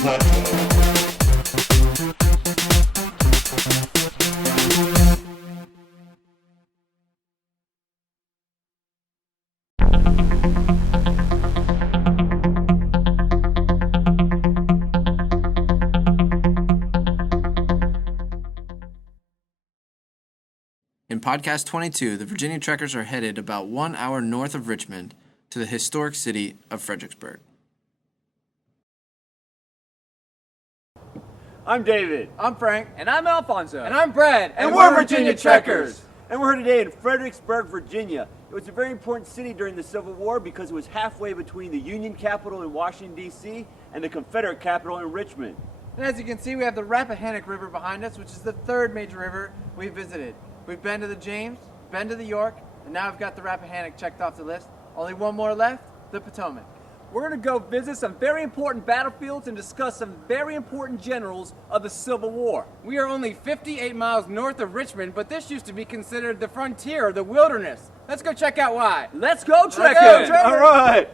platform. In Podcast 22, the Virginia Trekkers are headed about 1 hour north of Richmond to the historic city of Fredericksburg. I'm David. I'm Frank. And I'm Alfonso. And I'm Brad. And we're Virginia Trekkers. And we're here today in Fredericksburg, Virginia. It was a very important city during the Civil War because it was halfway between the Union capital in Washington, D.C. and the Confederate capital in Richmond. And as you can see, we have the Rappahannock River behind us, which is the third major river we've visited. We've been to the James, been to the York, and now we've got the Rappahannock checked off the list. Only one more left, the Potomac. We're going to go visit some very important battlefields and discuss some very important generals of the Civil War. We are only 58 miles north of Richmond, but this used to be considered the frontier or the wilderness. Let's go check out why. Let's go trekking! All right.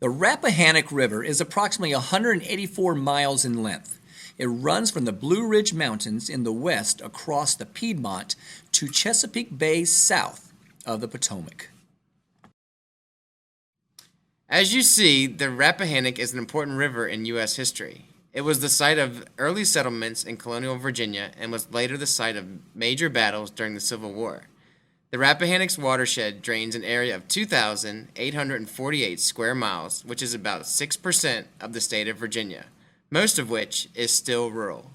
The Rappahannock River is approximately 184 miles in length. It runs from the Blue Ridge Mountains in the west across the Piedmont to Chesapeake Bay south of the Potomac. As you see, the Rappahannock is an important river in U.S. history. It was the site of early settlements in colonial Virginia and was later the site of major battles during the Civil War. The Rappahannock's watershed drains an area of 2,848 square miles, which is about 6% of the state of Virginia, most of which is still rural.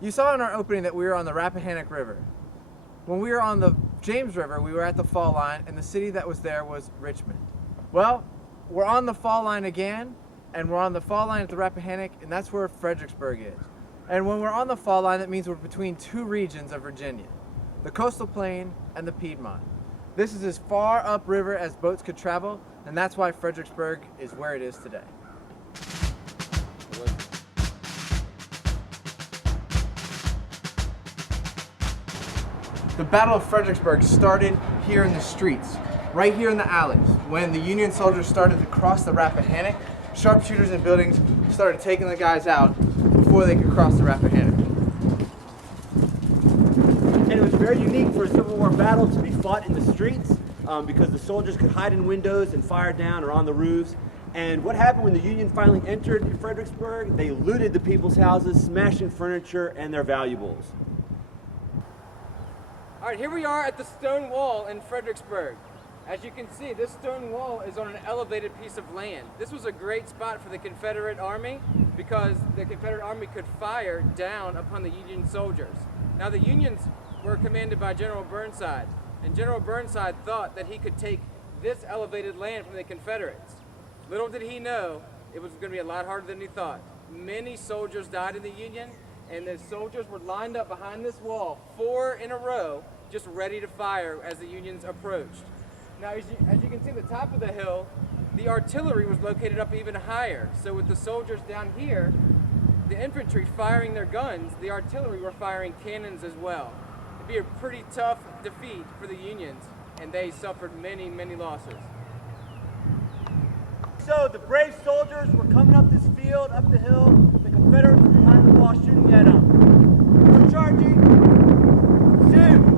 You saw in our opening that we were on the Rappahannock River. When we were on the James River, we were at the fall line, and the city that was there was Richmond. Well, we're on the fall line again, and we're on the fall line at the Rappahannock, and that's where Fredericksburg is. And when we're on the fall line, that means we're between two regions of Virginia, the coastal plain and the Piedmont. This is as far upriver as boats could travel, and that's why Fredericksburg is where it is today. The Battle of Fredericksburg started here in the streets, right here in the alleys. When the Union soldiers started to cross the Rappahannock, sharpshooters in buildings started taking the guys out before they could cross the Rappahannock. And it was very unique for a Civil War battle to be fought in the streets because the soldiers could hide in windows and fire down or on the roofs. And what happened when the Union finally entered Fredericksburg? They looted the people's houses, smashing furniture and their valuables. All right, here we are at the stone wall in Fredericksburg. As you can see, this stone wall is on an elevated piece of land. This was a great spot for the Confederate Army because the Confederate Army could fire down upon the Union soldiers. Now, the Unions were commanded by General Burnside, and General Burnside thought that he could take this elevated land from the Confederates. Little did he know, it was going to be a lot harder than he thought. Many soldiers died in the Union, and the soldiers were lined up behind this wall, 4 in a row, just ready to fire as the Unions approached. Now, as you can see at the top of the hill, the artillery was located up even higher. So with the soldiers down here, the infantry firing their guns, the artillery were firing cannons as well. It'd be a pretty tough defeat for the Unions, and they suffered many, many losses. So the brave soldiers were coming up this field, up the hill. The Confederates were behind the wall shooting at them. We're charging. Shoot!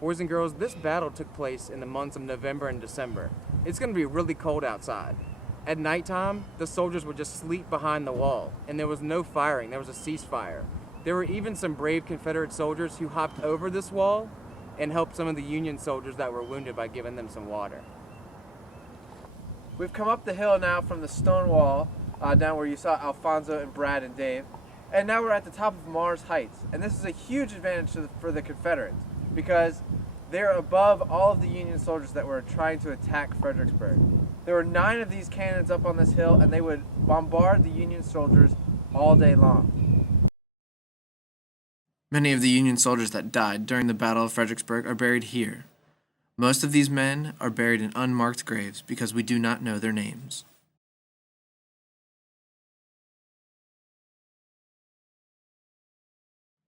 Boys and girls, this battle took place in the months of November and December. It's going to be really cold outside. At nighttime, the soldiers would just sleep behind the wall, and there was no firing. There was a ceasefire. There were even some brave Confederate soldiers who hopped over this wall and helped some of the Union soldiers that were wounded by giving them some water. We've come up the hill now from the stone wall, down where you saw Alfonso and Brad and Dave, and now we're at the top of Mars Heights. And this is a huge advantage for the Confederates because they're above all of the Union soldiers that were trying to attack Fredericksburg. There were 9 of these cannons up on this hill, and they would bombard the Union soldiers all day long. Many of the Union soldiers that died during the Battle of Fredericksburg are buried here. Most of these men are buried in unmarked graves because we do not know their names.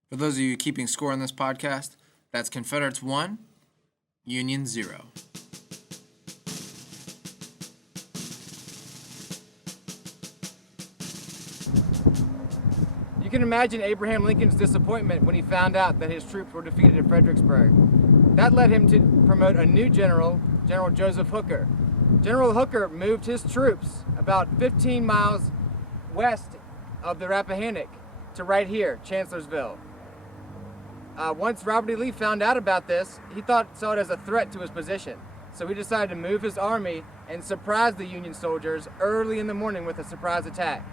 For those of you keeping score on this podcast, that's Confederates 1, Union 0. You can imagine Abraham Lincoln's disappointment when he found out that his troops were defeated at Fredericksburg. That led him to promote a new general, General Joseph Hooker. General Hooker moved his troops about 15 miles west of the Rappahannock to right here, Chancellorsville. Once Robert E. Lee found out about this, he saw it as a threat to his position. So he decided to move his army and surprise the Union soldiers early in the morning with a surprise attack.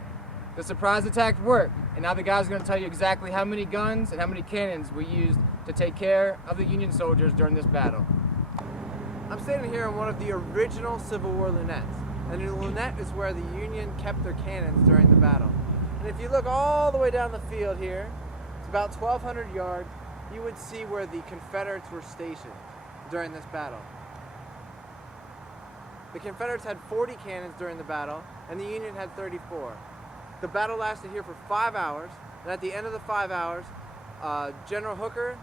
The surprise attack worked, and now the guy's going to tell you exactly how many guns and how many cannons we used to take care of the Union soldiers during this battle. I'm standing here on one of the original Civil War lunettes, and the lunette is where the Union kept their cannons during the battle. And if you look all the way down the field here, it's about 1,200 yards, you would see where the Confederates were stationed during this battle. The Confederates had 40 cannons during the battle, and the Union had 34. The battle lasted here for 5 hours, and at the end of the 5 hours, General Hooker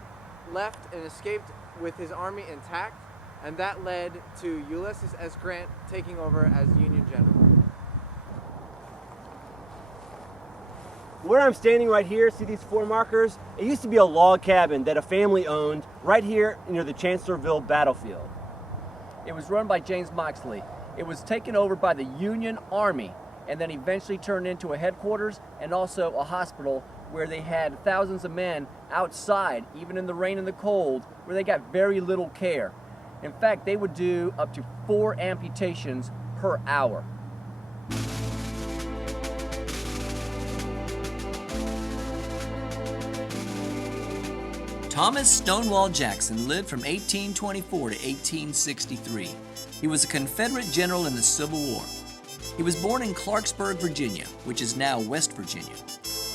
left and escaped with his army intact, and that led to Ulysses S. Grant taking over as Union General. Where I'm standing right here, see these 4 markers? It used to be a log cabin that a family owned right here near the Chancellorsville battlefield. It was run by James Moxley. It was taken over by the Union Army and then eventually turned into a headquarters and also a hospital where they had thousands of men outside, even in the rain and the cold, where they got very little care. In fact, they would do up to 4 amputations per hour. Thomas Stonewall Jackson lived from 1824 to 1863. He was a Confederate general in the Civil War. He was born in Clarksburg, Virginia, which is now West Virginia.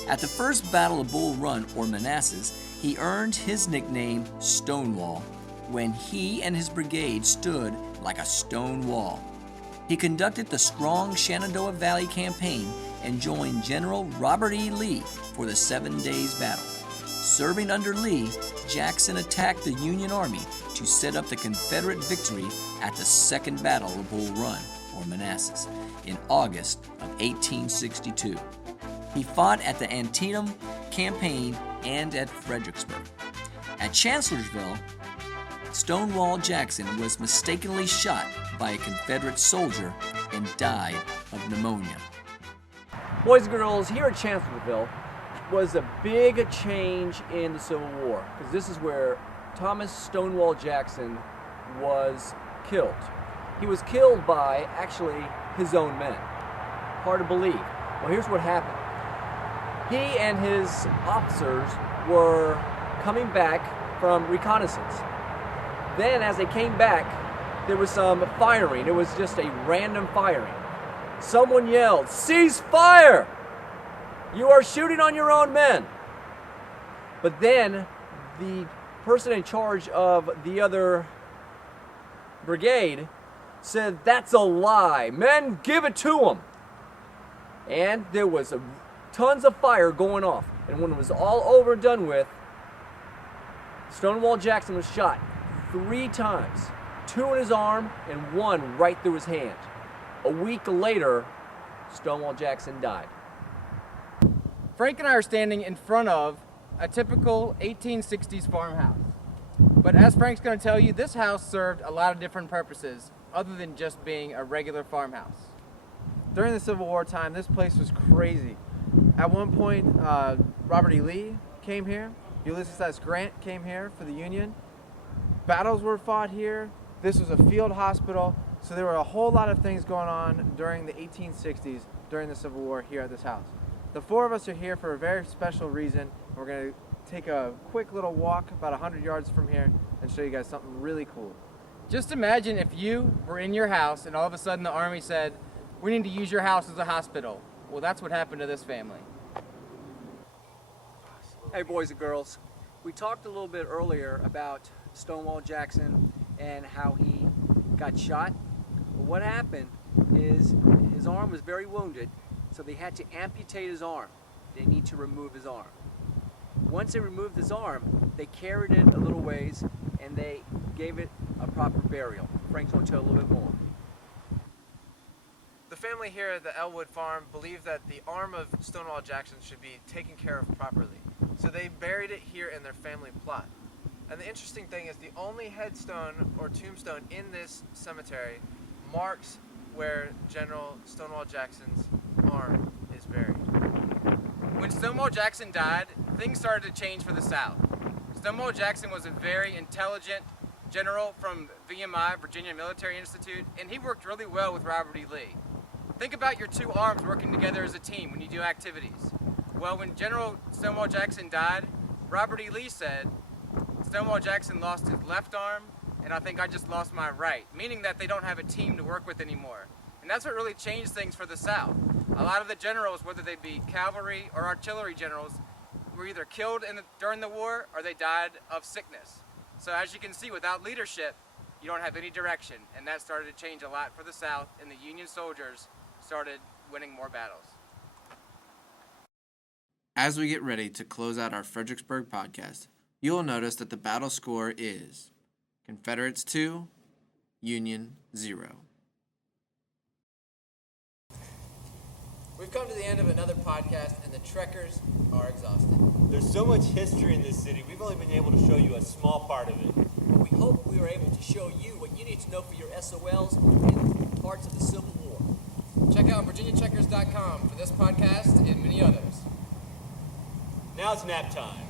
At the First Battle of Bull Run, or Manassas, he earned his nickname Stonewall when he and his brigade stood like a stone wall. He conducted the strong Shenandoah Valley campaign and joined General Robert E. Lee for the 7 Days Battle. Serving under Lee, Jackson attacked the Union Army to set up the Confederate victory at the Second Battle of Bull Run, or Manassas, in August of 1862. He fought at the Antietam campaign and at Fredericksburg. At Chancellorsville, Stonewall Jackson was mistakenly shot by a Confederate soldier and died of pneumonia. Boys and girls, here at Chancellorsville was a big change in the Civil War, because this is where Thomas Stonewall Jackson was killed. He was killed by, actually, his own men. Hard to believe. Well, here's what happened. He and his officers were coming back from reconnaissance. Then, as they came back, there was some firing. It was just a random firing. Someone yelled, "Cease fire! You are shooting on your own men." But then the person in charge of the other brigade said, "That's a lie. Men, give it to them." And there was tons of fire going off. And when it was all over and done with, Stonewall Jackson was shot 3 times. 2 in his arm and 1 right through his hand. A week later, Stonewall Jackson died. Frank and I are standing in front of a typical 1860s farmhouse. But as Frank's going to tell you, this house served a lot of different purposes other than just being a regular farmhouse. During the Civil War time, this place was crazy. At one point, Robert E. Lee came here. Ulysses S. Grant came here for the Union. Battles were fought here. This was a field hospital. So there were a whole lot of things going on during the 1860s, during the Civil War here at this house. The 4 of us are here for a very special reason. We're going to take a quick little walk about 100 yards from here and show you guys something really cool. Just imagine if you were in your house and all of a sudden the Army said, "We need to use your house as a hospital." Well, that's what happened to this family. Hey boys and girls, we talked a little bit earlier about Stonewall Jackson and how he got shot. But what happened is his arm was very wounded, so they had to amputate his arm. They need to remove his arm. Once they removed his arm, they carried it a little ways and they gave it a proper burial. Frank's going to tell a little bit more. The family here at the Elwood farm believed that the arm of Stonewall Jackson should be taken care of properly. So they buried it here in their family plot. And the interesting thing is the only headstone or tombstone in this cemetery marks where General Stonewall Jackson's arm is buried. When Stonewall Jackson died, things started to change for the South. Stonewall Jackson was a very intelligent general from VMI, Virginia Military Institute, and he worked really well with Robert E. Lee. Think about your two arms working together as a team when you do activities. Well, when General Stonewall Jackson died, Robert E. Lee said, Stonewall Jackson lost his left arm, and I think I just lost my right, meaning that they don't have a team to work with anymore. And that's what really changed things for the South. A lot of the generals, whether they be cavalry or artillery generals, were either killed during the war or they died of sickness. So as you can see, without leadership, you don't have any direction, and that started to change a lot for the South, and the Union soldiers started winning more battles. As we get ready to close out our Fredericksburg podcast, you will notice that the battle score is Confederates 2, Union 0. We've come to the end of another podcast, and the trekkers are exhausted. There's so much history in this city, we've only been able to show you a small part of it. But we hope we were able to show you what you need to know for your SOLs and parts of the Civil War. Check out VirginiaCheckers.com for this podcast and many others. Now it's nap time.